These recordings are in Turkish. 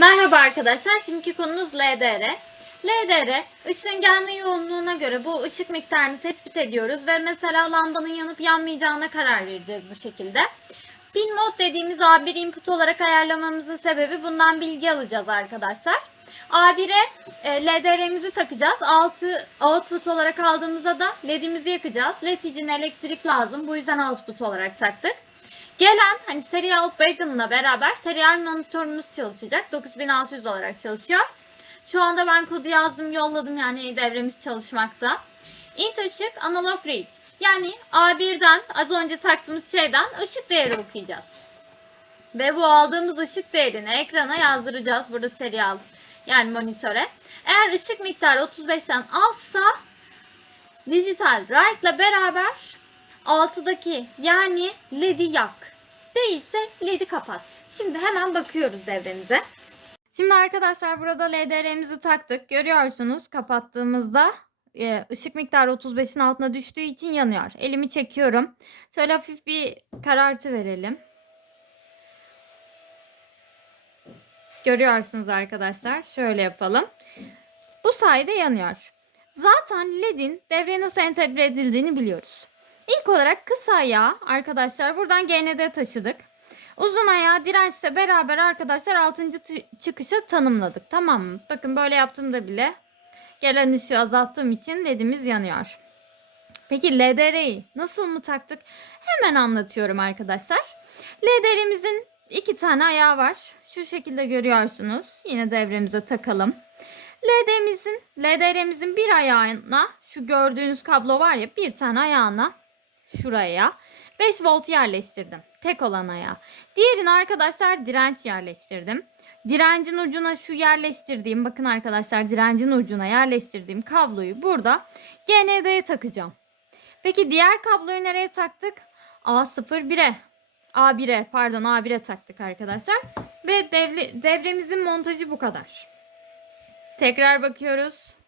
Merhaba arkadaşlar. Şimdiki konumuz LDR. LDR, ışığın gelme yoğunluğuna göre bu ışık miktarını tespit ediyoruz ve mesela lambanın yanıp yanmayacağına karar vereceğiz bu şekilde. Pin mod dediğimiz A1 input olarak ayarlamamızın sebebi bundan bilgi alacağız arkadaşlar. A1'e e, LDR'mizi takacağız. 6 output olarak aldığımızda da LED'imizi yakacağız. LED için elektrik lazım. Bu yüzden output olarak taktık. Gelen hani serial Beacon'la beraber serial monitörümüz çalışacak. 9600 olarak çalışıyor. Şu anda ben kodu yazdım, yolladım yani devremiz çalışmakta. Int ışık analog read. Yani A1'den az önce taktığımız şeyden ışık değeri okuyacağız. Ve bu aldığımız ışık değerini ekrana yazdıracağız. Burada serial yani monitöre. Eğer ışık miktarı 35'ten azsa dijital write ile beraber 6'daki yani LED'i yak. Değilse LED'i kapat. Şimdi hemen bakıyoruz devremize. Şimdi arkadaşlar burada LDR'mizi taktık. Görüyorsunuz kapattığımızda e, ışık miktarı 35'in altına düştüğü için yanıyor. Elimi çekiyorum. Şöyle hafif bir karartı verelim. Görüyorsunuz arkadaşlar. Şöyle yapalım. Bu sayede yanıyor. Zaten LED'in devreye nasıl entegre edildiğini biliyoruz. İlk olarak kısa ayağı arkadaşlar buradan GND taşıdık. Uzun ayağı dirençle beraber arkadaşlar 6. çıkışı tanımladık. Tamam mı? Bakın böyle yaptığımda bile gelen ışığı azalttığım için ledimiz yanıyor. Peki LDR'yi nasıl mı taktık? Hemen anlatıyorum arkadaşlar. LDR'imizin iki tane ayağı var. Şu şekilde görüyorsunuz. Yine devremize takalım. LD'mizin, LDR'mizin bir ayağına şu gördüğünüz kablo var ya bir tane ayağına şuraya 5 volt yerleştirdim. Tek olan ayağı. Diğerini arkadaşlar direnç yerleştirdim. Direncin ucuna şu yerleştirdiğim bakın arkadaşlar direncin ucuna yerleştirdiğim kabloyu burada GND'ye takacağım. Peki diğer kabloyu nereye taktık? A01'e. A1'e pardon A1'e taktık arkadaşlar. Ve devre, devremizin montajı bu kadar. Tekrar bakıyoruz.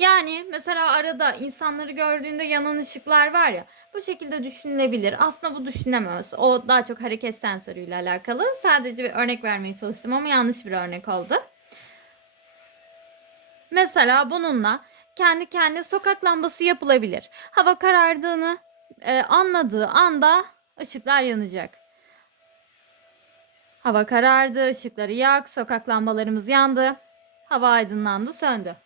Yani mesela arada insanları gördüğünde yanan ışıklar var ya bu şekilde düşünülebilir. Aslında bu düşünemez. O daha çok hareket sensörüyle alakalı. Sadece bir örnek vermeye çalıştım ama yanlış bir örnek oldu. Mesela bununla kendi kendine sokak lambası yapılabilir. Hava karardığını e, anladığı anda ışıklar yanacak. Hava karardı, ışıkları yak, sokak lambalarımız yandı. Hava aydınlandı, söndü.